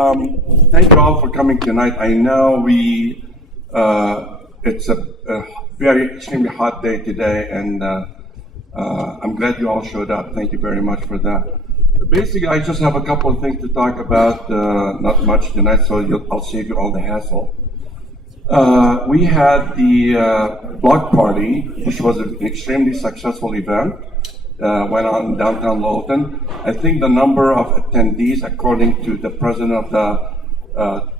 Thank you all for coming tonight. I know it's a very extremely hot day today, and I'm glad you all showed up. Thank you very much for that. Basically, I just have a couple of things to talk about. Not much tonight, so I'll save you all the hassle. We had the block party, which was an extremely successful event. Went on in downtown Littleton. I think the number of attendees, according to the president of the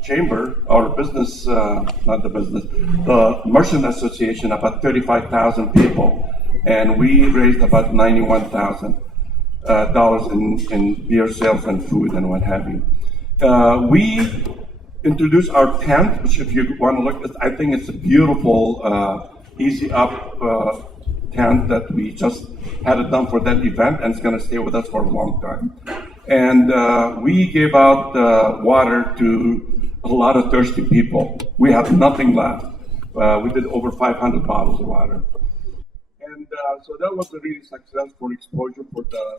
chamber, or business, not the business, the Merchant Association, about 35,000 people. And we raised about $91,000 in beer sales and food and what have you. We introduced our tent, which if you want to look at, I think it's a beautiful, easy up tent that we just had it done for that event, and it's going to stay with us for a long time. And we gave out water to a lot of thirsty people. We have nothing left. We did over 500 bottles of water. And so that was a really successful exposure for the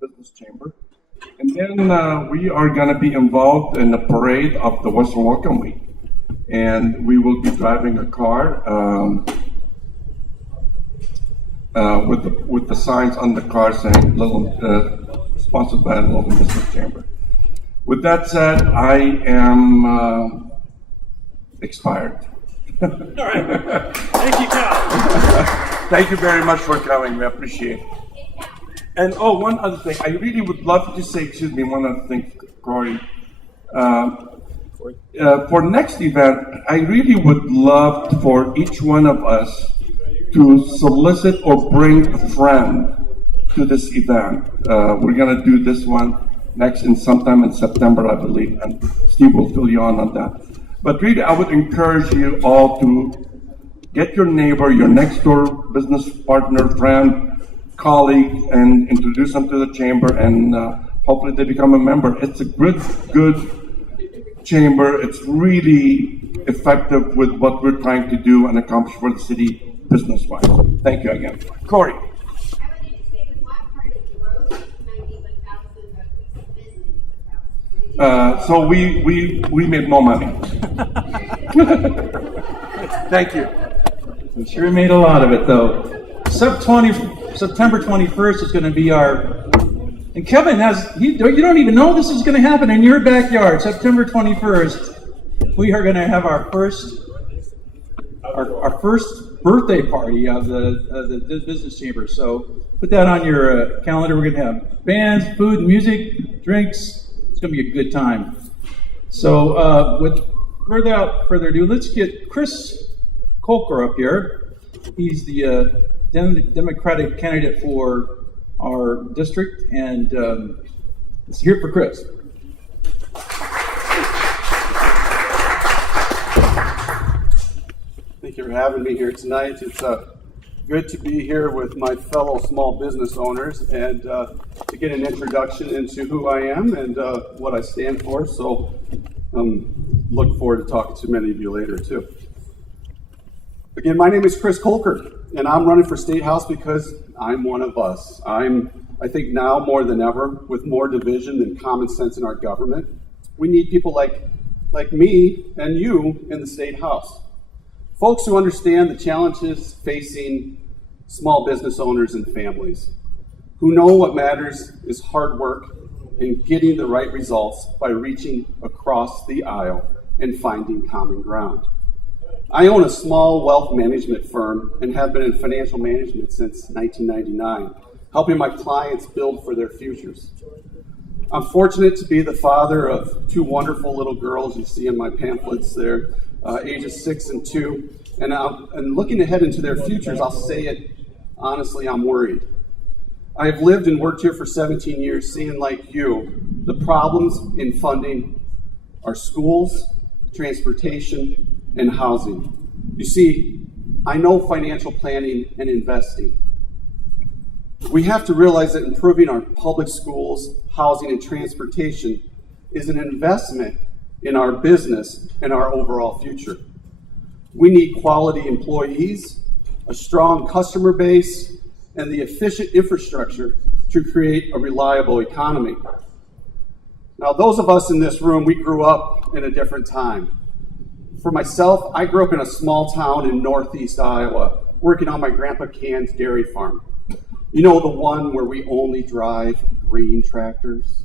business chamber. And then we are going to be involved in the parade of the Western Welcome Week. And we will be driving a car with the signs on the car saying sponsored by the Littleton Business Chamber. With that said, I am expired. All right. Thank you, Cal. Thank you very much for coming. We appreciate it. And one other thing. I really would love to say, one other thing, Corey. For next event, I really would love for each one of us to solicit or bring a friend to this event. We're going to do this one next sometime in September, I believe, and Steve will fill you on that. But really, I would encourage you all to get your neighbor, your next door business partner, friend, colleague, and introduce them to the chamber, and hopefully they become a member. It's a good chamber. It's really effective with what we're trying to do and accomplish for the city business-wise. Thank you again. Corey. I wanted to say the block party gross 91,000, So we made no money. Thank you. We sure made a lot of it, though. September 21st is going to be our. And Kevin you don't even know this is going to happen in your backyard. September 21st, we are going to have our first birthday party of the business chamber. So put that on your calendar. We're going to have bands, food, music, drinks. It's going to be a good time. So without further ado, let's get Chris Kolker up here. He's the Democratic candidate for our district, and let's hear it for Chris. Thank you for having me here tonight. It's good to be here with my fellow small business owners and to get an introduction into who I am and what I stand for. So look forward to talking to many of you later too. Again, my name is Chris Kolker, and I'm running for State House because I'm one of us. I think now more than ever, with more division than common sense in our government, we need people like me and you in the State House. Folks who understand the challenges facing small business owners and families, who know what matters is hard work and getting the right results by reaching across the aisle and finding common ground. I own a small wealth management firm and have been in financial management since 1999, helping my clients build for their futures. I'm fortunate to be the father of two wonderful little girls you see in my pamphlets there, ages 6 and 2. And looking ahead into their futures, I'll say it honestly, I'm worried. I've lived and worked here for 17 years, seeing like you, the problems in funding our schools, transportation, and housing. You see, I know financial planning and investing. We have to realize that improving our public schools, housing, and transportation is an investment in our business and our overall future. We need quality employees, a strong customer base, and the efficient infrastructure to create a reliable economy. Now, those of us in this room, we grew up in a different time. For myself, I grew up in a small town in northeast Iowa, working on my Grandpa Can's dairy farm. You know, the one where we only drive green tractors?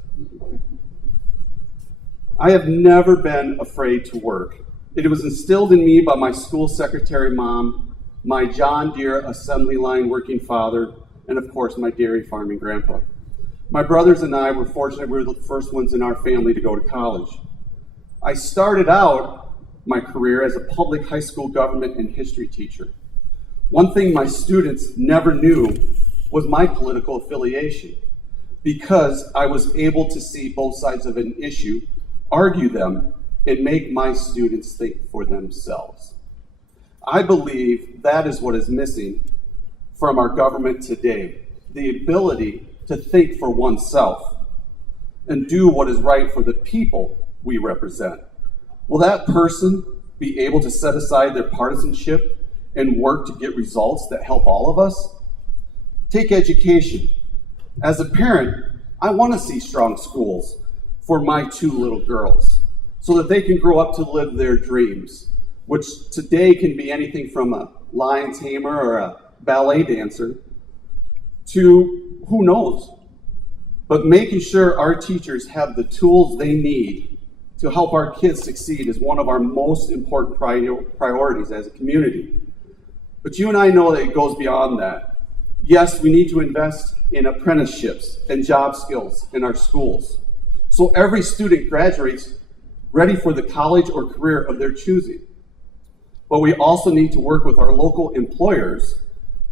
I have never been afraid to work. It was instilled in me by my school secretary mom, my John Deere assembly line working father, and of course, my dairy farming grandpa. My brothers and I were fortunate we were the first ones in our family to go to college. I started out my career as a public high school government and history teacher. One thing my students never knew was my political affiliation, because I was able to see both sides of an issue, argue them, and make my students think for themselves. I believe that is what is missing from our government today, the ability to think for oneself and do what is right for the people we represent. Will that person be able to set aside their partisanship and work to get results that help all of us? Take education. As a parent, I want to see strong schools for my 2 little girls so that they can grow up to live their dreams, which today can be anything from a lion tamer or a ballet dancer to who knows. But making sure our teachers have the tools they need to help our kids succeed is one of our most important priorities as a community. But you and I know that it goes beyond that. Yes, we need to invest in apprenticeships and job skills in our schools, so every student graduates ready for the college or career of their choosing. But we also need to work with our local employers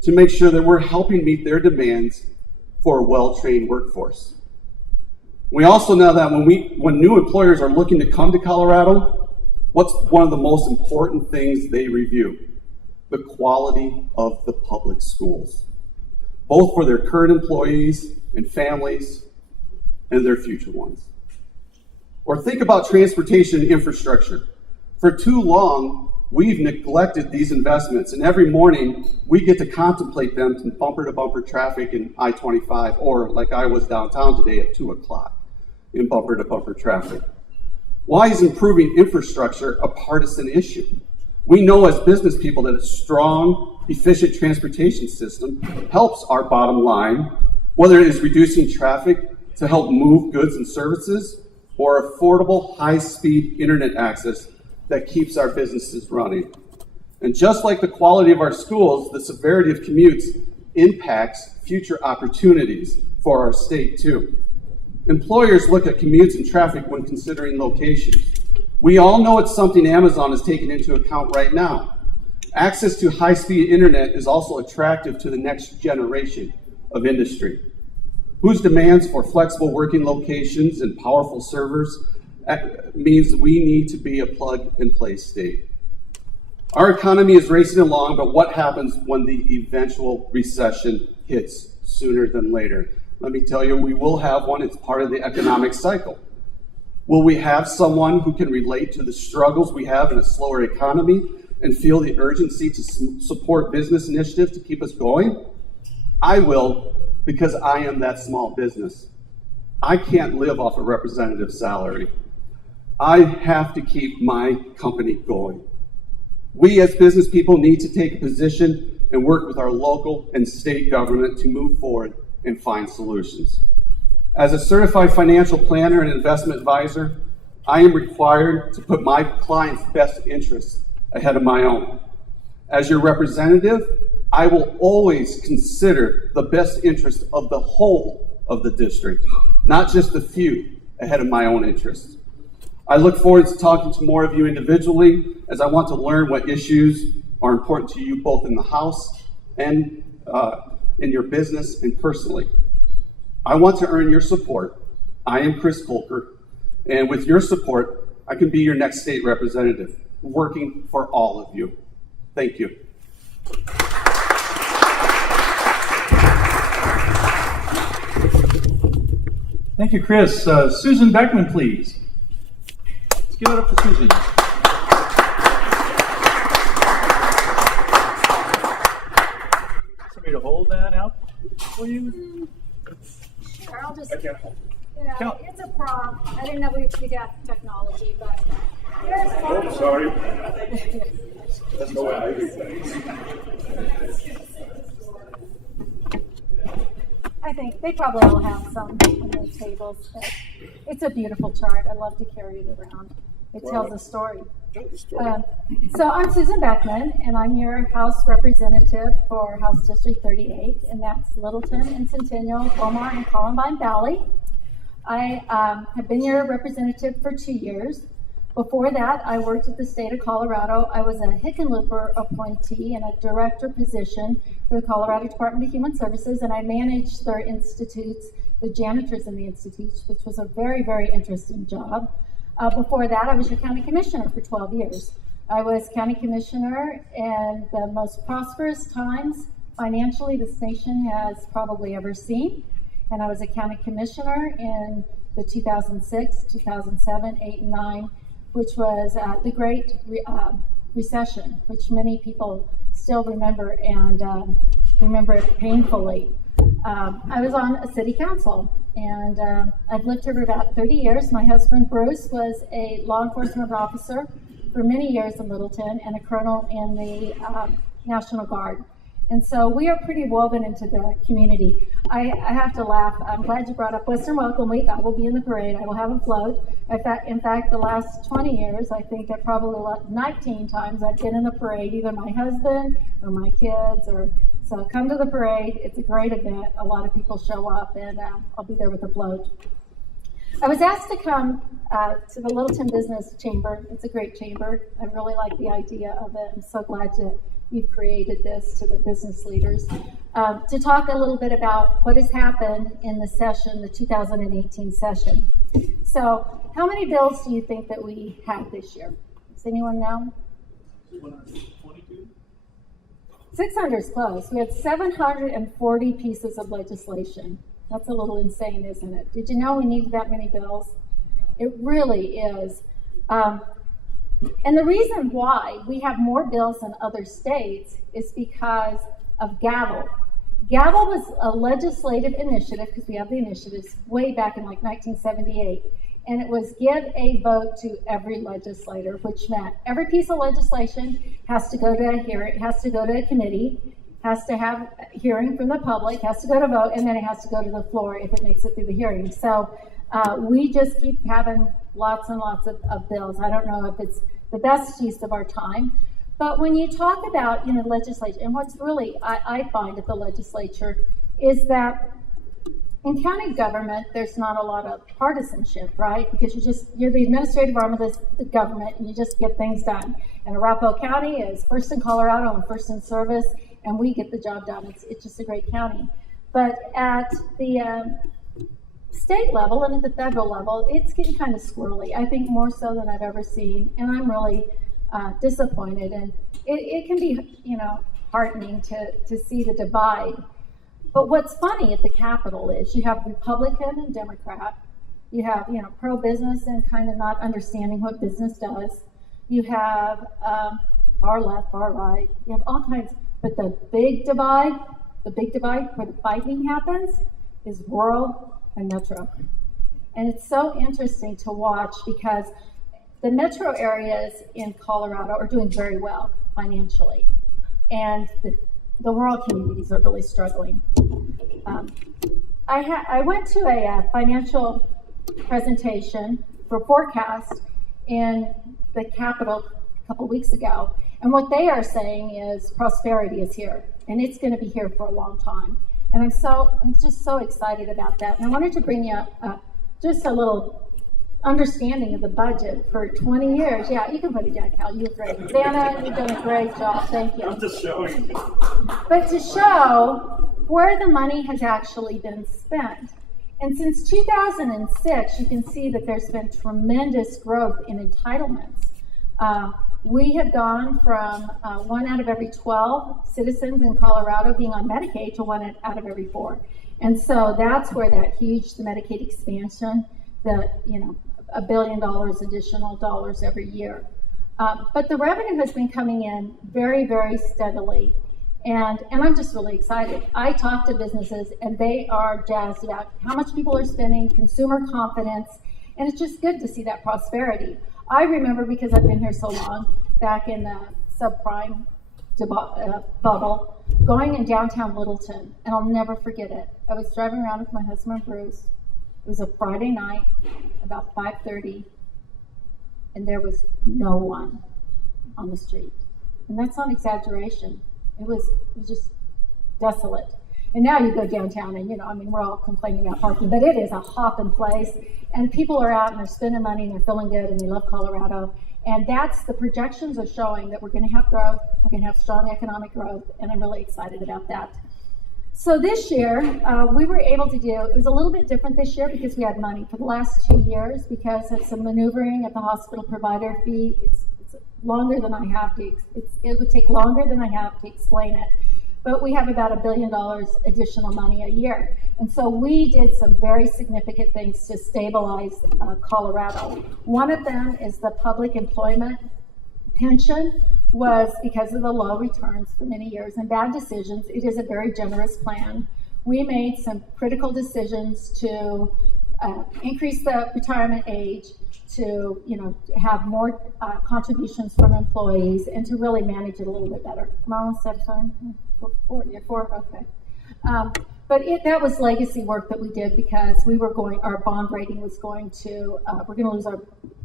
to make sure that we're helping meet their demands for a well-trained workforce. We also know that when new employers are looking to come to Colorado, what's one of the most important things they review? The quality of the public schools, both for their current employees and families and their future ones. Or think about transportation infrastructure. For too long, we've neglected these investments, and every morning we get to contemplate them in bumper-to-bumper traffic in I-25, or like I was downtown today at 2 o'clock in bumper-to-bumper traffic. Why is improving infrastructure a partisan issue? We know as business people that a strong, efficient transportation system helps our bottom line, whether it is reducing traffic to help move goods and services, or affordable, high-speed internet access that keeps our businesses running. And just like the quality of our schools, the severity of commutes impacts future opportunities for our state too. Employers look at commutes and traffic when considering locations. We all know it's something Amazon is taking into account right now. Access to high-speed internet is also attractive to the next generation of industry, whose demands for flexible working locations and powerful servers means we need to be a plug-and-play state. Our economy is racing along, but what happens when the eventual recession hits sooner than later? Let me tell you, we will have one. It's part of the economic cycle. Will we have someone who can relate to the struggles we have in a slower economy and feel the urgency to support business initiatives to keep us going? I will, because I am that small business. I can't live off a representative salary. I have to keep my company going. We as business people need to take a position and work with our local and state government to move forward and find solutions. As a certified financial planner and investment advisor, I am required to put my clients' best interests ahead of my own. As your representative, I will always consider the best interest of the whole of the district, not just the few ahead of my own interests. I look forward to talking to more of you individually, as I want to learn what issues are important to you both in the House and in your business and personally. I want to earn your support. I am Chris Colker, and with your support, I can be your next state representative, working for all of you. Thank you. Thank you, Chris. Susan Beckman, please. Let's give it up for Susan. Somebody to hold that out for you? Sure, I'll just. Yeah, Count. it's a prop. I didn't know we could have technology, but there's Oh, sorry. That's the way I do things. I think they probably all have some on their tables. But it's a beautiful chart. I love to carry it around. It tells a story. So I'm Susan Beckman, and I'm your House representative for House District 38, and that's Littleton and Centennial, Beaumont, and Columbine Valley. I have been your representative for 2 years. Before that, I worked at the state of Colorado. I was a Hickenlooper appointee in a director position for the Colorado Department of Human Services, and I managed their institutes, the janitors in the institutes, which was a very, very interesting job. Before that, I was your county commissioner for 12 years. I was county commissioner in the most prosperous times financially this nation has probably ever seen. And I was a county commissioner in the 2006, 2007, 8, and 9, which was the Great Recession, which many people still remember and remember it painfully. I was on a city council, and I've lived here for about 30 years. My husband, Bruce, was a law enforcement officer for many years in Littleton and a colonel in the National Guard. And so we are pretty woven into the community. I have to laugh. I'm glad you brought up Western Welcome Week. I will be in the parade. I will have a float. In fact, the last 20 years, I think that probably 19 times I've been in the parade, either my husband or my kids. So come to the parade. It's a great event. A lot of people show up, and I'll be there with a float. I was asked to come to the Littleton Business Chamber. It's a great chamber. I really like the idea of it. I'm so glad you've created this to the business leaders, to talk a little bit about what has happened in the session, the 2018 session. So how many bills do you think that we had this year? Does anyone know? 122? 600 is close. We had 740 pieces of legislation. That's a little insane, isn't it? Did you know we needed that many bills? It really is. And the reason why we have more bills than other states is because of gavel. Gavel was a legislative initiative, because we have the initiatives way back in like 1978, and it was give a vote to every legislator, which meant every piece of legislation has to go to a hearing, has to go to a committee, has to have a hearing from the public, has to go to vote, and then it has to go to the floor if it makes it through the hearing. So we just keep having lots and lots of bills. I don't know if it's the best use of our time, but when you talk about legislature, and what's really I find at the legislature is that in county government there's not a lot of partisanship, right? Because you're the administrative arm of the government, and you just get things done. And Arapahoe County is first in Colorado and first in service, and we get the job done. It's just a great county. But at the state level and at the federal level, it's getting kind of squirrely. I think more so than I've ever seen, and I'm really disappointed. And it can be, heartening to see the divide. But what's funny at the Capitol is you have Republican and Democrat. You have, pro-business and kind of not understanding what business does. You have far left, far right. You have all kinds. But the big divide where the fighting happens is rural and metro. And it's so interesting to watch because the metro areas in Colorado are doing very well financially, and the rural communities are really struggling. I went to a financial presentation for forecast in the Capitol a couple weeks ago, and what they are saying is prosperity is here, and it's going to be here for a long time. And I'm just so excited about that. And I wanted to bring you just a little understanding of the budget for 20 years. Yeah, you can put it down, Cal. You're great. Vanna, you've done a great job. Thank you. I'm just showing. But to show where the money has actually been spent. And since 2006, you can see that there's been tremendous growth in entitlements. We have gone from 1 out of every 12 citizens in Colorado being on Medicaid to 1 out of every 4. And so that's where that huge Medicaid expansion, $1 billion additional dollars every year. But the revenue has been coming in very, very steadily. And I'm just really excited. I talk to businesses and they are jazzed about how much people are spending, consumer confidence, and it's just good to see that prosperity. I remember, because I've been here so long, back in the subprime bubble, going in downtown Littleton, and I'll never forget it. I was driving around with my husband Bruce. It was a Friday night, about 5:30, and there was no one on the street. And that's not exaggeration. It was just desolate. And now you go downtown and, we're all complaining about parking, but it is a hopping place. And people are out and they're spending money and they're feeling good and they love Colorado. And the projections are showing that we're going to have growth, we're going to have strong economic growth, and I'm really excited about that. So this year, we were able to it was a little bit different this year because we had money. For the last 2 years, because of some maneuvering of the hospital provider fee, it's longer than I have to, it would take longer than I have to explain it. But we have about $1 billion additional money a year. And so we did some very significant things to stabilize Colorado. One of them is the public employment pension. Was because of the low returns for many years and bad decisions. It is a very generous plan. We made some critical decisions to increase the retirement age, to have more contributions from employees, and to really manage it a little bit better. Am I almost out of time? Four? Okay. But that was legacy work that we did because our bond rating was we're going to lose our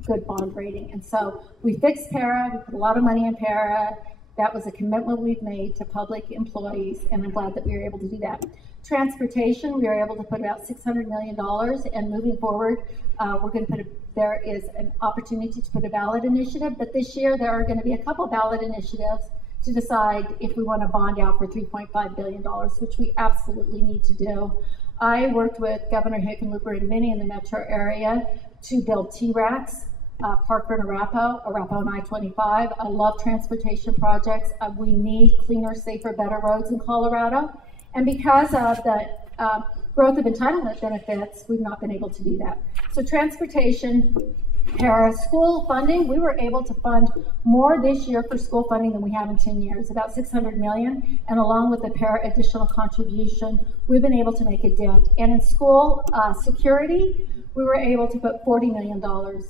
good bond rating. And so we fixed para, we put a lot of money in para. That was a commitment we've made to public employees, and I'm glad that we were able to do that. Transportation, we were able to put about $600 million, and moving forward, there is an opportunity to put a ballot initiative, but this year there are going to be a couple ballot initiatives to decide if we want to bond out for $3.5 billion, which we absolutely need to do. I worked with Governor Hickenlooper and many in the metro area to build T-RACs, Parker and Arapahoe and I-25. I love transportation projects. We need cleaner, safer, better roads in Colorado. And because of the growth of entitlement benefits, we've not been able to do that. So transportation, para, school funding, we were able to fund more this year for school funding than we have in 10 years, about $600 million. And along with the para additional contribution, we've been able to make a dent. And in school security, we were able to put $40 million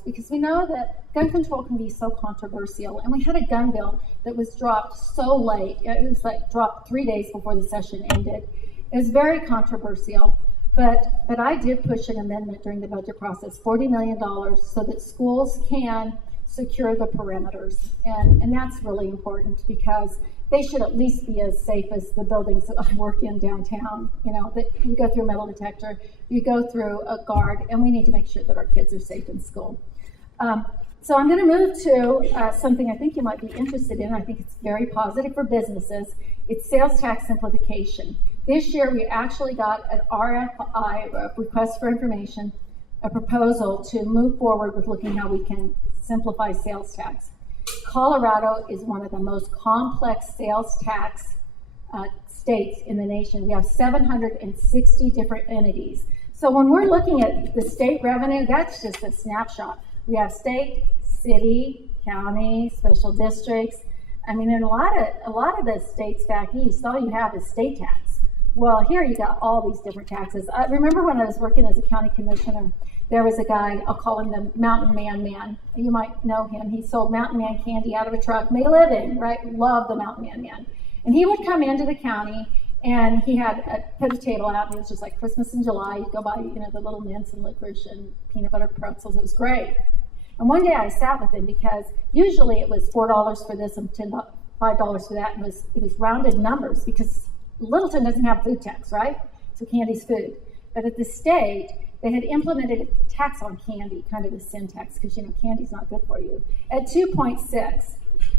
because we know that gun control can be so controversial. And we had a gun bill that was dropped so late. It was dropped 3 days before the session ended. It was very controversial. But I did push an amendment during the budget process, $40 million, so that schools can secure the perimeters. And that's really important because they should at least be as safe as the buildings that I work in downtown. That you go through a metal detector, you go through a guard, and we need to make sure that our kids are safe in school. So I'm going to move to something I think you might be interested in. I think it's very positive for businesses. It's sales tax simplification. This year, we actually got an RFI, a request for information, a proposal to move forward with looking how we can simplify sales tax. Colorado is one of the most complex sales tax states in the nation. We have 760 different entities. So when we're looking at the state revenue, that's just a snapshot. We have state, city, county, special districts. In a lot of the states back east, all you have is state tax. Well, here you got all these different taxes. I remember when I was working as a county commissioner, there was a guy, I'll call him the Mountain Man. You might know him. He sold Mountain Man candy out of a truck, made a living, right? Loved the Mountain Man. And he would come into the county and he had put a table out, and it was just like Christmas in July. You'd go buy, the little mints and licorice and peanut butter pretzels. It was great. And one day I sat with him because usually it was $4 for this and $5 for that, and it was rounded numbers because Littleton doesn't have food tax, right? So candy's food. But at the state, they had implemented a tax on candy, kind of a sin tax, because candy's not good for you, at 2.6.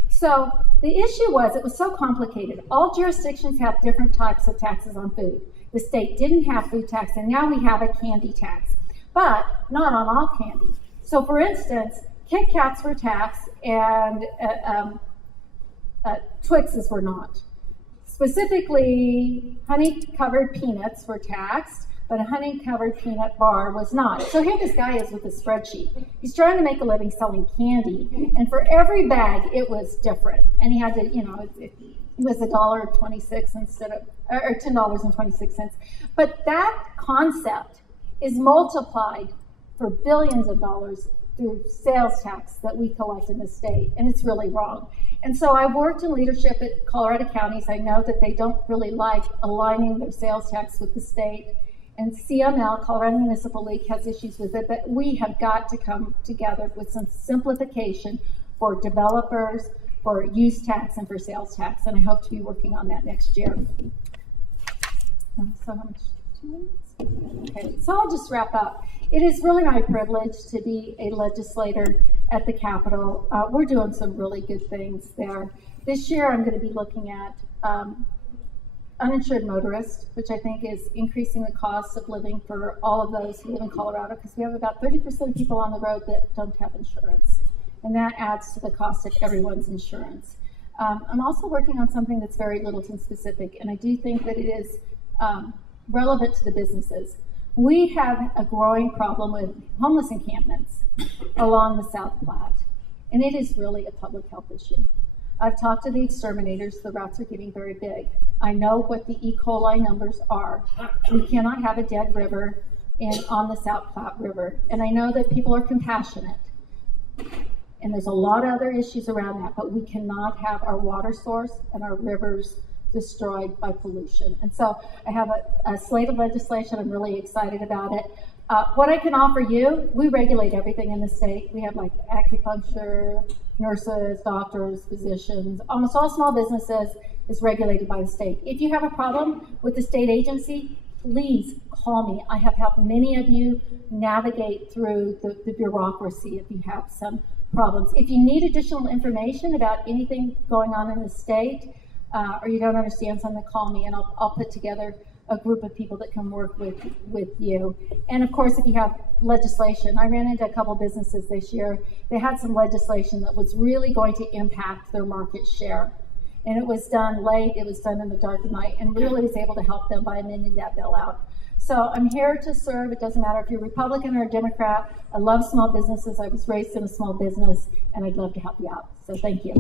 So the issue was it was so complicated. All jurisdictions have different types of taxes on food. The state didn't have food tax, and now we have a candy tax, but not on all candy. So for instance, Kit Kats were taxed, and Twixes were not. Specifically, honey-covered peanuts were taxed, but a honey-covered peanut bar was not. So here this guy is with a spreadsheet. He's trying to make a living selling candy, and for every bag, it was different. And he had to, was $1.26 instead of, or $10.26. But that concept is multiplied for billions of dollars through sales tax that we collect in the state, and it's really wrong. And so I worked in leadership at Colorado counties. I know that they don't really like aligning their sales tax with the state, and CML, Colorado Municipal League, has issues with it, but we have got to come together with some simplification for developers, for use tax, and for sales tax, and I hope to be working on that next year. So how much? 2 minutes? Okay, so I'll just wrap up. It is really my privilege to be a legislator at the Capitol. We're doing some really good things there. This year I'm going to be looking at uninsured motorists, which I think is increasing the cost of living for all of those who live in Colorado, because we have about 30% of people on the road that don't have insurance. And that adds to the cost of everyone's insurance. I'm also working on something that's very Littleton specific, and I do think that it is relevant to the businesses. We have a growing problem with homeless encampments along the South Platte, and it is really a public health issue. I've talked to the exterminators. The rats are getting very big. I know what the E. coli numbers are. We cannot have a dead river on the South Platte River, and I know that people are compassionate. And there's a lot of other issues around that, but we cannot have our water source and our rivers destroyed by pollution. And so I have a slate of legislation. I'm really excited about it. What I can offer you, we regulate everything in the state. We have like acupuncture, nurses, doctors, physicians. Almost all small businesses is regulated by the state. If you have a problem with the state agency, please call me. I have helped many of you navigate through the bureaucracy if you have some problems. If you need additional information about anything going on in the state, or you don't understand something, call me and I'll put together a group of people that can work with you. And of course, if you have legislation, I ran into a couple businesses this year. They had some legislation that was really going to impact their market share. And it was done late, it was done in the dark of night, and really was able to help them by amending that bill out. So I'm here to serve. It doesn't matter if you're Republican or a Democrat. I love small businesses. I was raised in a small business, and I'd love to help you out. So thank you.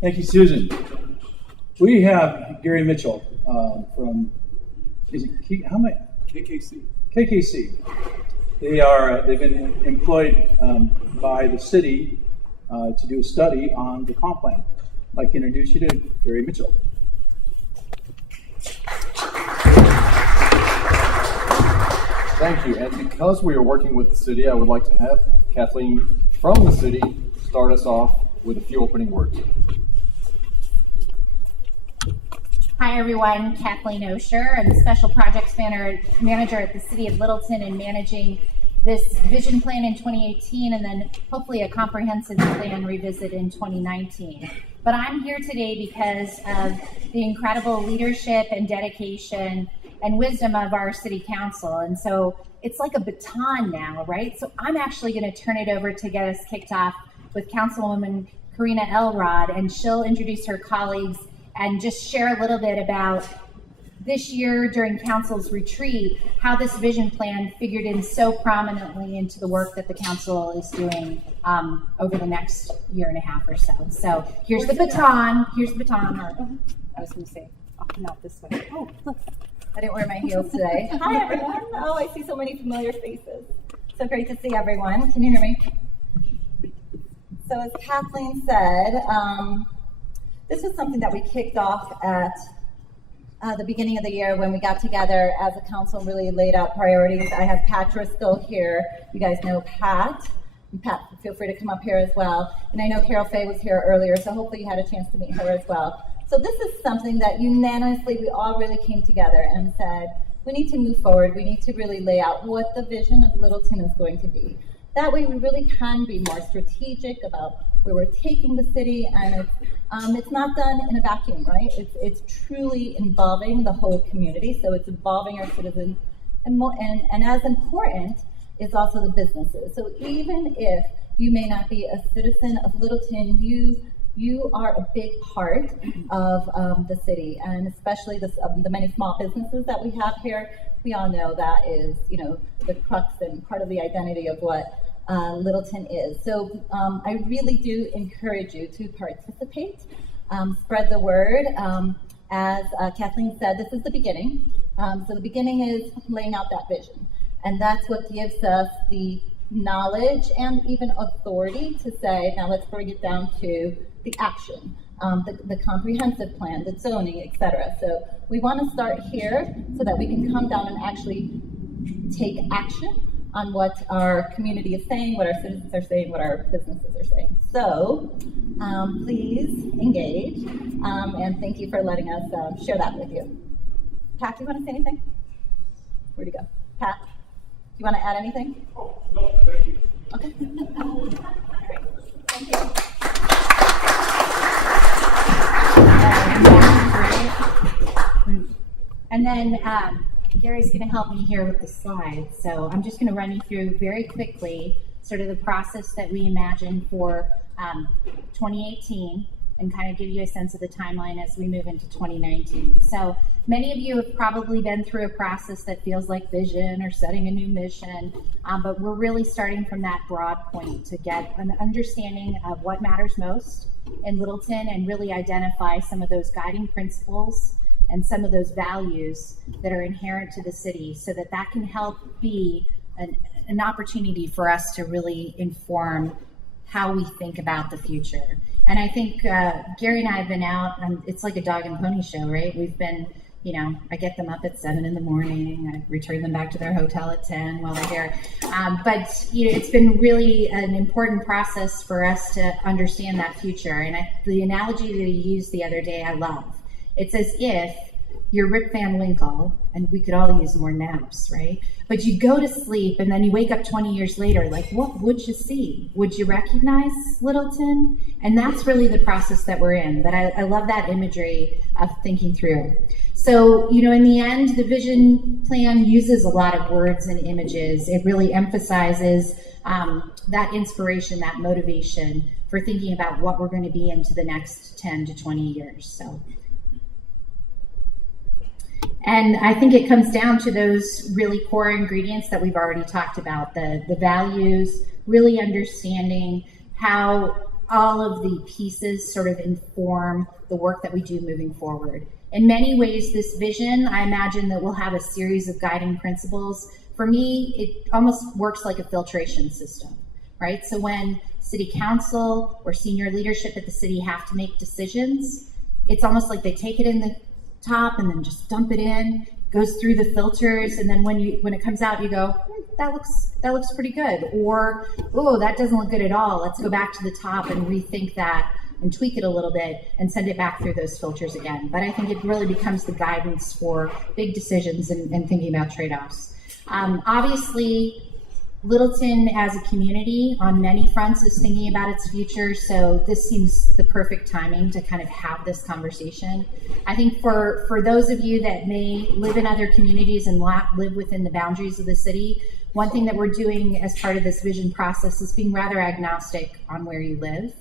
Thank you, Susan. We have Gary Mitchell from, how many? KKC. They've been employed by the city to do a study on the comp plan. I'd like to introduce you to Gary Mitchell. Thank you. And because we are working with the city, I would like to have Kathleen from the city start us off with a few opening words. Hi everyone, Kathleen Osher. I'm the Special Projects Manager at the City of Littleton and managing this vision plan in 2018 and then hopefully a comprehensive plan revisit in 2019. But I'm here today because of the incredible leadership and dedication and wisdom of our City Council. And so it's like a baton now, right? So I'm actually going to turn it over to get us kicked off with Councilwoman Karina Elrod, and she'll introduce her colleagues and just share a little bit about this year during Council's retreat, how this vision plan figured in so prominently into the work that the Council is doing over the next year and a half or so. So here's the baton, or I was going to say, not this way. Oh, look, I didn't wear my heels today. Hi everyone. Oh, I see so many familiar faces. So great to see everyone. Can you hear me? So as Kathleen said, this was something that we kicked off at the beginning of the year when we got together as a council and really laid out priorities. I have Pat Driscoll here. You guys know Pat. And Pat, feel free to come up here as well. And I know Carol Fay was here earlier, so hopefully you had a chance to meet her as well. So this is something that unanimously we all really came together and said, we need to move forward. We need to really lay out what the vision of Littleton is going to be. That way we really can be more strategic about where we're taking the city, and it's not done in a vacuum, right? It's truly involving the whole community, so it's involving our citizens, and as important is also the businesses. So even if you may not be a citizen of Littleton, you You are a big part of the city, and especially the many small businesses that we have here. We all know that is, the crux and part of the identity of what Littleton is. So I really do encourage you to participate, spread the word. As Kathleen said, this is the beginning. So the beginning is laying out that vision, and that's what gives us the knowledge and even authority to say, now let's bring it down to the action, the comprehensive plan, the zoning, etc. So we want to start here so that we can come down and actually take action on what our community is saying, what our citizens are saying, what our businesses are saying. So please engage, and thank you for letting us share that with you. Pat, do you want to say anything? Where'd he go? Pat, do you want to add anything? Oh, no, thank you. Okay. All right. Thank you. And then Gary's going to help me here with the slides. So I'm just going to run you through very quickly sort of the process that we imagined for 2018 and kind of give you a sense of the timeline as we move into 2019. So many of you have probably been through a process that feels like vision or setting a new mission, but we're really starting from that broad point to get an understanding of what matters most in Littleton and really identify some of those guiding principles and some of those values that are inherent to the city so that that can help be an opportunity for us to really inform how we think about the future. And I think Gary and I have been out, it's like a dog and pony show, right? We've been, I get them up at 7 in the morning, I return them back to their hotel at 10 while they're here. But it's been really an important process for us to understand that future. And the analogy that he used the other day, I love. It's as if you're Rip Van Winkle, and we could all use more naps, right? But you go to sleep, and then you wake up 20 years later, like, what would you see? Would you recognize Littleton? And that's really the process that we're in. But I love that imagery of thinking through. So, in the end, the vision plan uses a lot of words and images. It really emphasizes that inspiration, that motivation for thinking about what we're going to be into the next 10 to 20 years. So. And I think it comes down to those really core ingredients that we've already talked about, the values, really understanding how all of the pieces sort of inform the work that we do moving forward. In many ways, this vision, I imagine that we'll have a series of guiding principles. For me, it almost works like a filtration system, right? So when city council or senior leadership at the city have to make decisions, it's almost like they take it in the top and then just dump it in, goes through the filters, and then when it comes out, you go, that looks pretty good, or oh, that doesn't look good at all. Let's go back to the top and rethink that and tweak it a little bit and send it back through those filters again. But I think it really becomes the guidance for big decisions and thinking about trade-offs. Obviously, Littleton as a community on many fronts is thinking about its future, so this seems the perfect timing to kind of have this conversation. I think for those of you that may live in other communities and live within the boundaries of the city, one thing that we're doing as part of this vision process is being rather agnostic on where you live,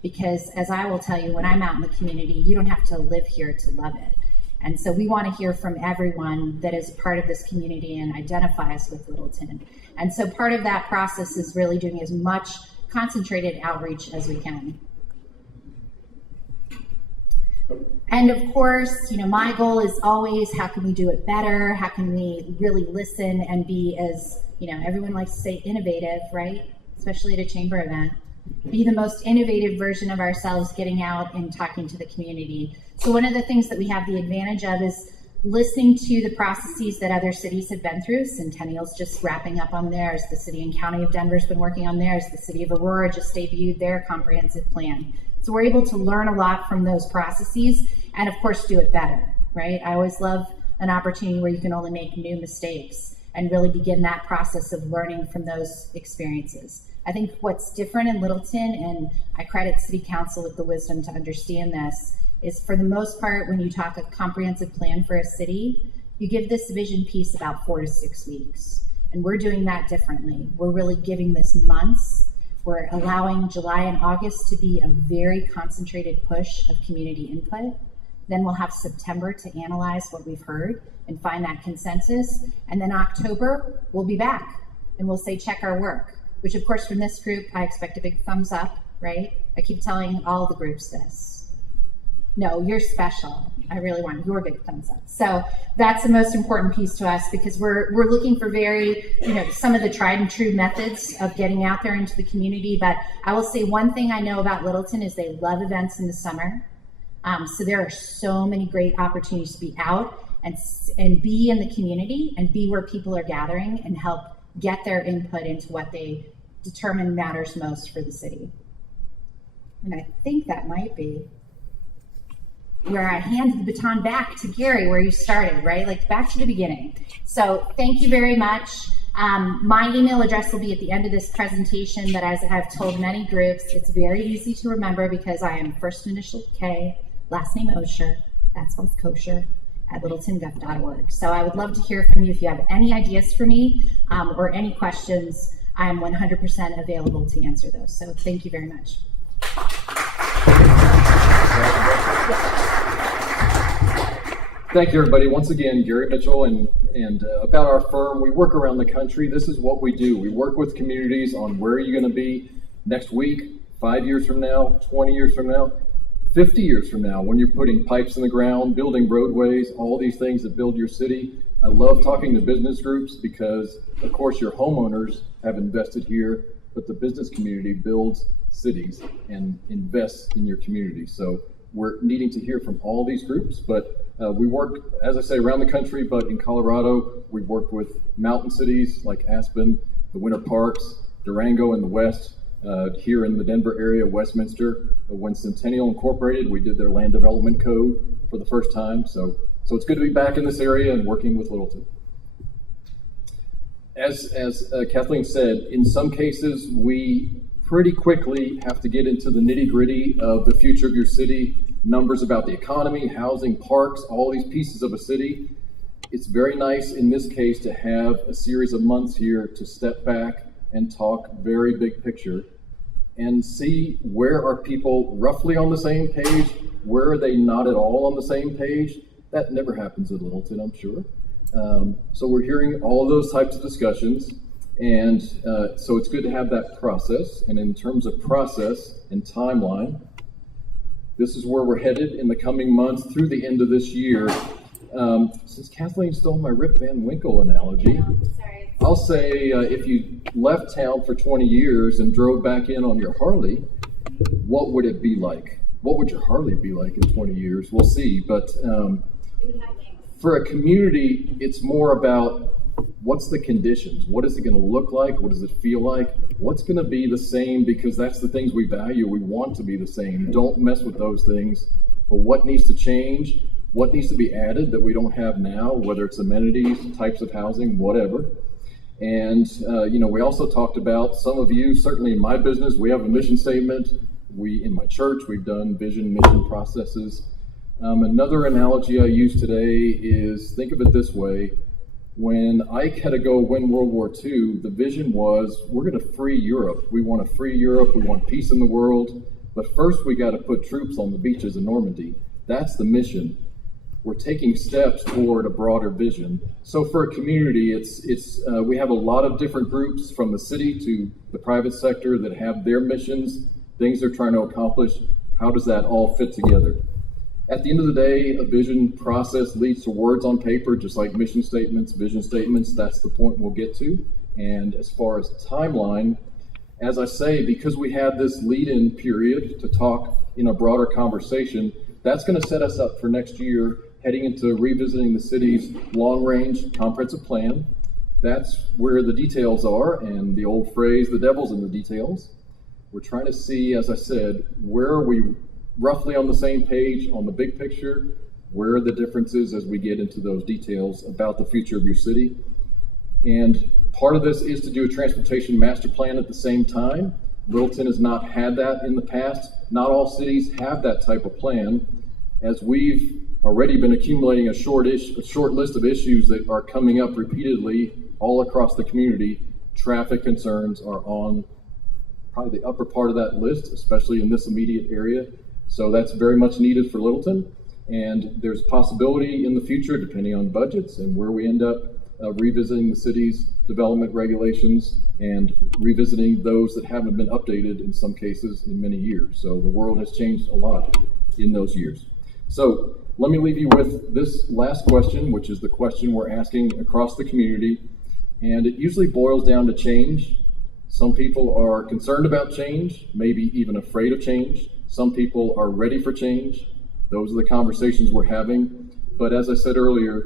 because as I will tell you, when I'm out in the community, you don't have to live here to love it. And so we want to hear from everyone that is part of this community and identifies with Littleton. And so part of that process is really doing as much concentrated outreach as we can. And of course, my goal is always, how can we do it better? How can we really listen and be as, everyone likes to say innovative, right? Especially at a chamber event. Be the most innovative version of ourselves, getting out and talking to the community. So one of the things that we have the advantage of is listening to the processes that other cities have been through. Centennial's just wrapping up on theirs. The city and county of Denver's been working on theirs. The city of Aurora just debuted their comprehensive plan. So we're able to learn a lot from those processes and of course do it better, right? I always love an opportunity where you can only make new mistakes and really begin that process of learning from those experiences. I think what's different in Littleton, and I credit City Council with the wisdom to understand this, is for the most part, when you talk a comprehensive plan for a city, you give this vision piece about 4 to 6 weeks. And we're doing that differently. We're really giving this months We're allowing July and August to be a very concentrated push of community input. Then we'll have September to analyze what we've heard and find that consensus. And then October, we'll be back and we'll say, check our work, which of course from this group, I expect a big thumbs up, right? I keep telling all the groups this. No, you're special. I really want your big thumbs up. So that's the most important piece to us, because we're looking for very, some of the tried and true methods of getting out there into the community. But I will say one thing I know about Littleton is they love events in the summer. So there are so many great opportunities to be out and be in the community and be where people are gathering and help get their input into what they determine matters most for the city. And I think that might be where I hand the baton back to Gary, where you started, right? Like back to the beginning. So thank you very much. My email address will be at the end of this presentation, but as I've told many groups, it's very easy to remember because I am first initial K, last name Osher, that's both kosher, at littletongov.org. So I would love to hear from you if you have any ideas for me or any questions. I'm 100% available to answer those. So thank you very much. Thank you, everybody. Once again, Gary Mitchell, and about our firm, we work around the country. This is what we do. We work with communities on where you're going to be next week, 5 years from now, 20 years from now, 50 years from now, when you're putting pipes in the ground, building roadways, all these things that build your city. I love talking to business groups because, of course, your homeowners have invested here, but the business community builds cities and invests in your community. So we're needing to hear from all these groups, but we work, as I say, around the country, but in Colorado, we've worked with mountain cities like Aspen, the Winter Parks, Durango in the west, here in the Denver area, Westminster. When Centennial Incorporated, we did their land development code for the first time. So it's good to be back in this area and working with Littleton. As Kathleen said, in some cases, we pretty quickly have to get into the nitty-gritty of the future of your city, numbers about the economy, housing, parks, all these pieces of a city. It's very nice in this case to have a series of months here to step back and talk very big picture and see where are people roughly on the same page, where are they not at all on the same page. That never happens at Littleton, I'm sure. So we're hearing all of those types of discussions. And so it's good to have that process. And in terms of process and timeline, this is where we're headed in the coming months through the end of this year. Since Kathleen stole my Rip Van Winkle analogy, I'll say if you left town for 20 years and drove back in on your Harley, what would it be like? What would your Harley be like in 20 years? We'll see. But for a community, it's more about what's the conditions? What is it going to look like? What does it feel like? What's going to be the same? Because that's the things we value. We want to be the same. Don't mess with those things. But what needs to change? What needs to be added that we don't have now, whether it's amenities, types of housing, whatever. And, we also talked about, some of you, certainly in my business, we have a mission statement. In my church, we've done vision, mission processes. Another analogy I use today is, think of it this way. When Ike had to go win World War II, the vision was, we're going to free Europe. We want to free Europe. We want peace in the world. But first, we got to put troops on the beaches of Normandy. That's the mission. We're taking steps toward a broader vision. So for a community, we have a lot of different groups from the city to the private sector that have their missions, things they're trying to accomplish. How does that all fit together? At the end of the day, a vision process leads to words on paper, just like mission statements, vision statements. That's the point we'll get to. And as far as timeline, as I say, because we had this lead-in period to talk in a broader conversation, that's going to set us up for next year, heading into revisiting the city's long-range comprehensive plan. That's where the details are, and the old phrase, the devil's in the details. We're trying to see, as I said, where are we roughly on the same page on the big picture? Where are the differences as we get into those details about the future of your city? And part of this is to do a transportation master plan at the same time. Littleton has not had that in the past. Not all cities have that type of plan. As we've already been accumulating a short list of issues that are coming up repeatedly all across the community, traffic concerns are on probably the upper part of that list, especially in this immediate area. So that's very much needed for Littleton. And there's a possibility in the future, depending on budgets and where we end up, revisiting the city's development regulations and revisiting those that haven't been updated in some cases in many years. So the world has changed a lot in those years. So let me leave you with this last question, which is the question we're asking across the community. And it usually boils down to change. Some people are concerned about change, maybe even afraid of change. Some people are ready for change. Those are the conversations we're having. But as I said earlier,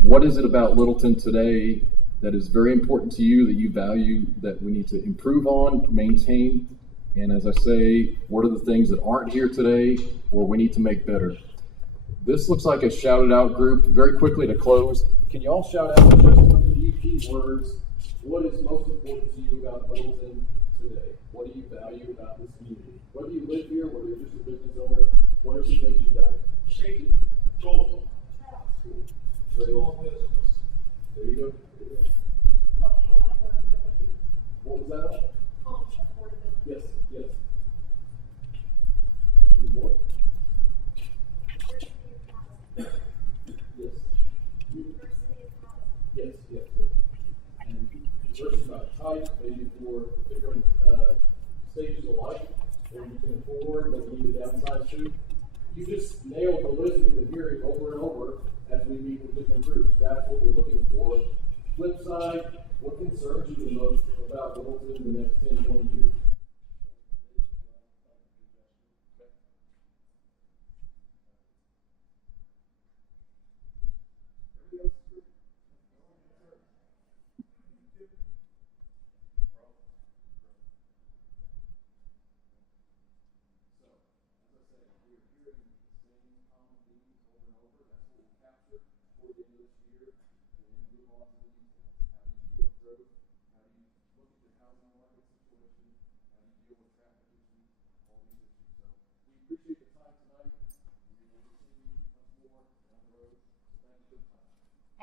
what is it about Littleton today that is very important to you, that you value, that we need to improve on, maintain? And as I say, what are the things that aren't here today or we need to make better? This looks like a shouted out group. Very quickly to close, can you all shout out just a few key words? What is most important to you about Littleton today? What do you value about this community? Whether you live here, whether you're just a business owner, what are some things you value? Safety, goal, Small business. There you go. What was that? Yes, yes. Any more? Yes. Yes, yes, yes. And diversity by type, maybe for different stages of life, where you can afford, but you need the downside too. You just nailed the list we've been hearing over and over as we meet with different groups. That's what we're looking for. Flip side, what concerns you the most about Littleton in the next 10, 20 years?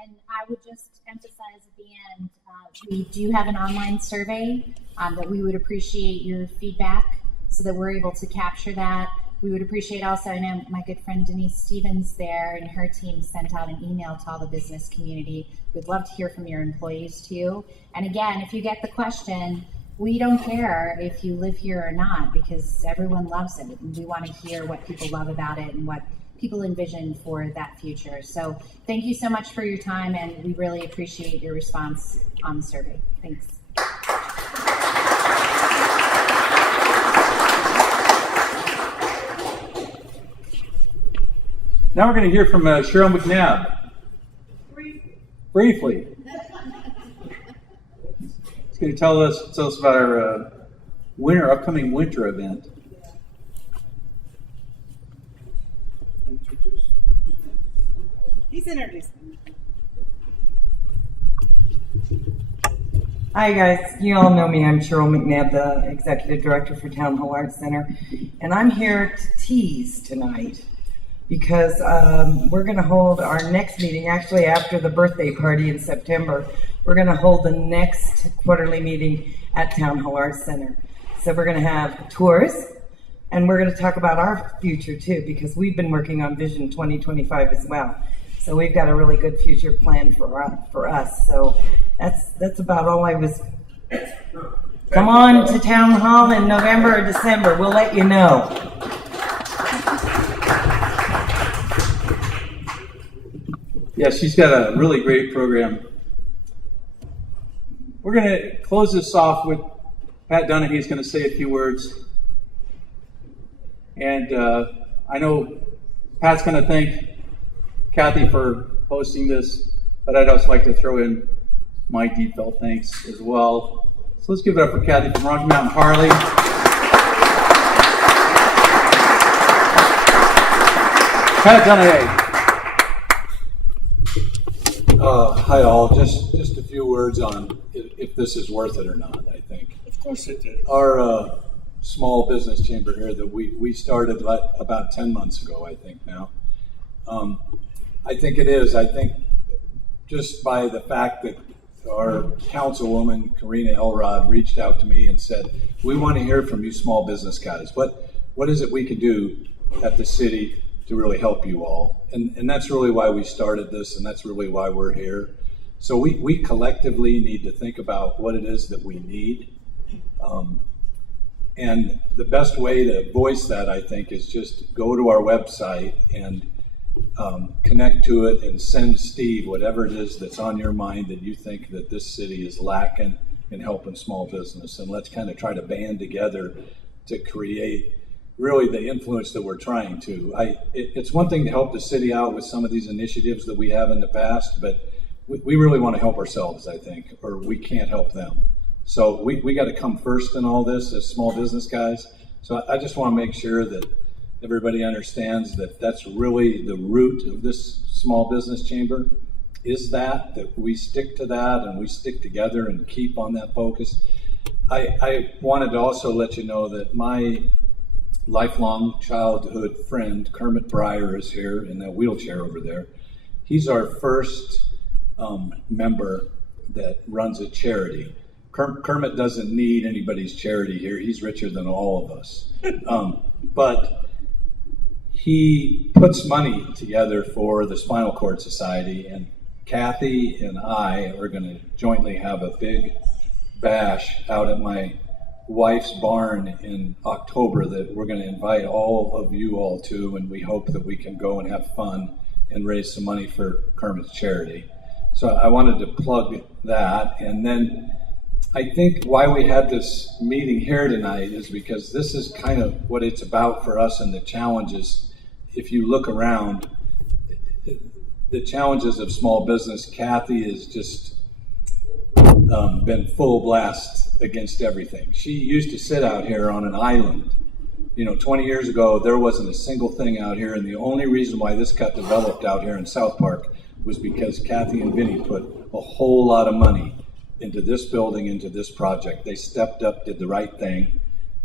And I would just emphasize at the end, we do have an online survey that we would appreciate your feedback so that we're able to capture that. We would appreciate also, I know my good friend Denise Stevens there and her team sent out an email to all the business community. We'd love to hear from your employees too. And again, if you get the question, we don't care if you live here or not because everyone loves it. And we want to hear what people love about it and what people envision for that future. So thank you so much for your time, and we really appreciate your response on the survey. Thanks. Now we're going to hear from Cheryl McNabb. Briefly. She's going to tell us about our upcoming winter event. He's introduced me. Hi guys, you all know me. I'm Cheryl McNabb, the Executive Director for Town Hall Arts Center. And I'm here to tease tonight because we're going to hold our next meeting, actually after the birthday party in September. We're going to hold the next quarterly meeting at Town Hall Arts Center. So we're going to have tours, and we're going to talk about our future too, because we've been working on Vision 2025 as well. So we've got a really good future plan for us. So that's about all I was. Come on to Town Hall in November or December. We'll let you know. Yeah, she's got a really great program. We're going to close this off with Pat Donahue is going to say a few words. And I know Pat's going to thank Kathy for hosting this, but I'd also like to throw in my deep felt thanks as well. So let's give it up for Kathy from Rocky Mountain Harley. Pat Donahue. Hi all, just a few words on if this is worth it or not, I think. Of course it is. Our small business chamber here that we started about 10 months ago, I think now. I think it is. I think just by the fact that our councilwoman, Karina Elrod, reached out to me and said, we want to hear from you small business guys. What is it we can do at the city to really help you all? And that's really why we started this, and that's really why we're here. So we collectively need to think about what it is that we need. And the best way to voice that, I think, is just go to our website and connect to it and send Steve whatever it is that's on your mind that you think that this city is lacking in helping small business. And let's kind of try to band together to create really the influence that we're trying to. It's one thing to help the city out with some of these initiatives that we have in the past, but we really want to help ourselves, I think, or we can't help them. So we got to come first in all this as small business guys. So I just want to make sure that everybody understands that that's really the root of this small business chamber, is that we stick to that and we stick together and keep on that focus. I wanted to also let you know that my lifelong childhood friend, Kermit Breyer, is here in that wheelchair over there. He's our first member that runs a charity. Kermit doesn't need anybody's charity here. He's richer than all of us. But he puts money together for the Spinal Cord Society, and Kathy and I are going to jointly have a big bash out at my wife's barn in October that we're going to invite all of you all to, and we hope that we can go and have fun and raise some money for Kermit's charity. So I wanted to plug that. And then I think why we had this meeting here tonight is because this is kind of what it's about for us, and the challenges. If you look around, the challenges of small business, Kathy has just been full blast against everything. She used to sit out here on an island. 20 years ago, there wasn't a single thing out here, and the only reason why this got developed out here in South Park was because Kathy and Vinny put a whole lot of money into this building, into this project. They stepped up, did the right thing,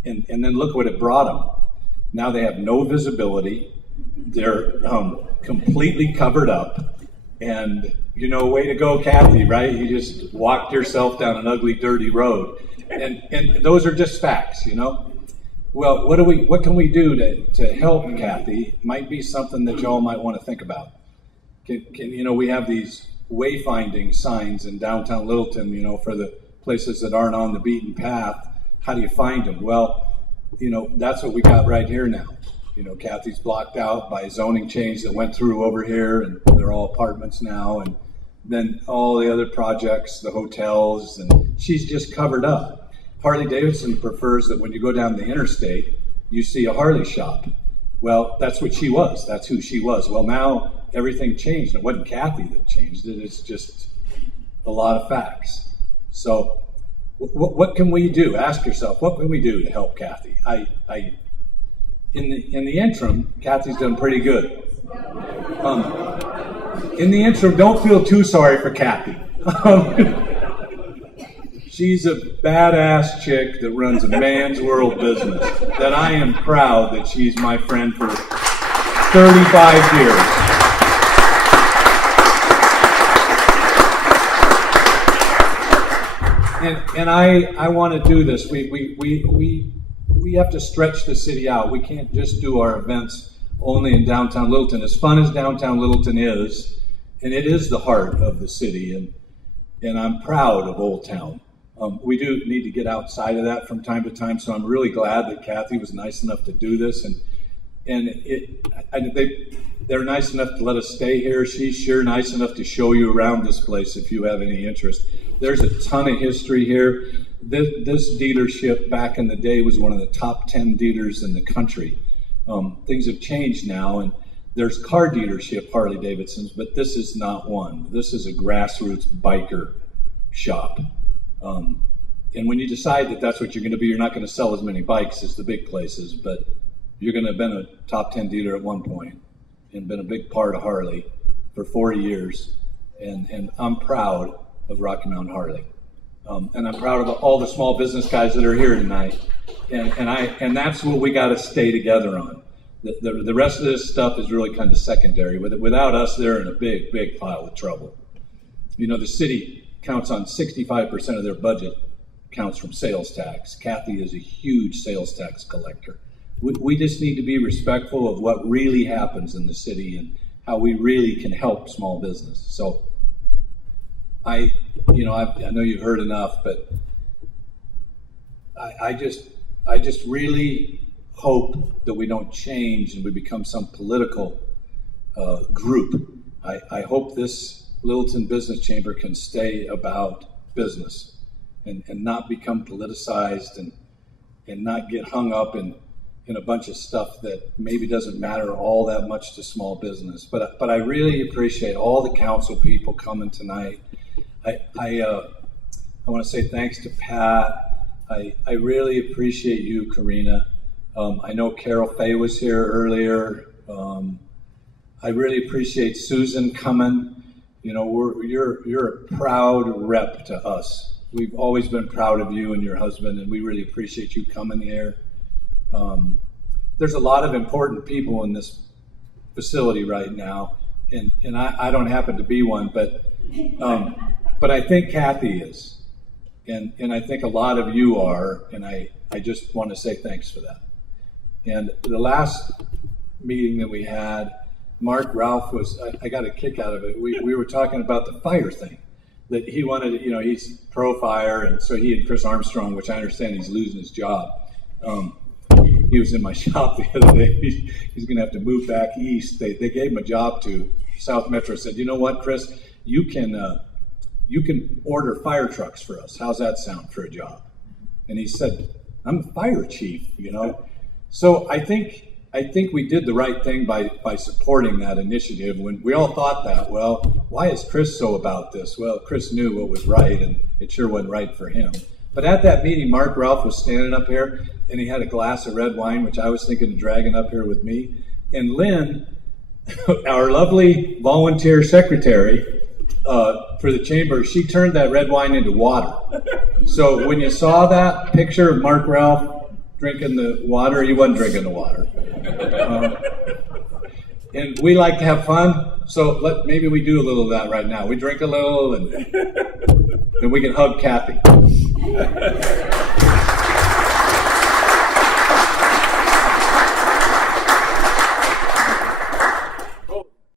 and then look what it brought them. Now they have no visibility. They're completely covered up, and way to go, Kathy, right? You just walked yourself down an ugly, dirty road, and those are just facts, Well, what can we do to help Kathy? Might be something that y'all might want to think about. We have these wayfinding signs in downtown Littleton, for the places that aren't on the beaten path. How do you find them? Well, that's what we got right here now. Kathy's blocked out by a zoning change that went through over here, and they're all apartments now, and then all the other projects, the hotels, and she's just covered up. Harley Davidson prefers that when you go down the interstate, you see a Harley shop. Well, that's what she was. That's who she was. Well, now everything changed. It wasn't Kathy that changed it. It's just a lot of facts. So what can we do? Ask yourself, what can we do to help Kathy? In the interim, Kathy's done pretty good. In the interim, don't feel too sorry for Kathy. She's a badass chick that runs a man's world business that I am proud that she's my friend for 35 years. And I want to do this. We have to stretch the city out. We can't just do our events only in downtown Littleton. As fun as downtown Littleton is, and it is the heart of the city, and I'm proud of Old Town. We do need to get outside of that from time to time, so I'm really glad that Kathy was nice enough to do this, and they're nice enough to let us stay here. She's sure nice enough to show you around this place if you have any interest. There's a ton of history here. This dealership back in the day was one of the top 10 dealers in the country. Things have changed now, and there's car dealership Harley Davidsons, but this is not one. This is a grassroots biker shop. And when you decide that that's what you're going to be, you're not going to sell as many bikes as the big places, but you're going to have been a top 10 dealer at one point and been a big part of Harley for 40 years. And I'm proud of Rocky Mountain Harley. And I'm proud of all the small business guys that are here tonight. And that's what we got to stay together on. The rest of this stuff is really kind of secondary. Without us, they're in a big, big pile of trouble. The city counts on 65% of their budget counts from sales tax. Kathy is a huge sales tax collector. We just need to be respectful of what really happens in the city and how we really can help small business. So I know you've heard enough, but I just really hope that we don't change and we become some political group. I hope this Littleton Business Chamber can stay about business and not become politicized and not get hung up in a bunch of stuff that maybe doesn't matter all that much to small business. But I really appreciate all the council people coming tonight. I want to say thanks to Pat. I really appreciate you, Karina. I know Carol Fay was here earlier. I really appreciate Susan coming. You know, you're a proud rep to us. We've always been proud of you and your husband, and we really appreciate you coming here. There's a lot of important people in this facility right now, and I don't happen to be one, but I think Kathy is, and I think a lot of you are, and I just want to say thanks for that. And the last meeting that we had, Mark Ralph I got a kick out of it. We were talking about the fire thing, that he wanted, he's pro-fire, and so he and Chris Armstrong, which I understand he's losing his job. He was in my shop the other day. He's going to have to move back east. They gave him a job to South Metro. Said, you know what, Chris, you can order fire trucks for us. How's that sound for a job? And he said, I'm the fire chief, So I think we did the right thing by supporting that initiative. When we all thought that, well, why is Chris so about this? Well, Chris knew what was right, and it sure wasn't right for him. But at that meeting, Mark Ralph was standing up here, and he had a glass of red wine, which I was thinking of dragging up here with me. And Lynn, our lovely volunteer secretary for the chamber, she turned that red wine into water. So when you saw that picture of Mark Ralph drinking the water, he wasn't drinking the water. And we like to have fun, so maybe we do a little of that right now. We drink a little, and we can hug Kathy.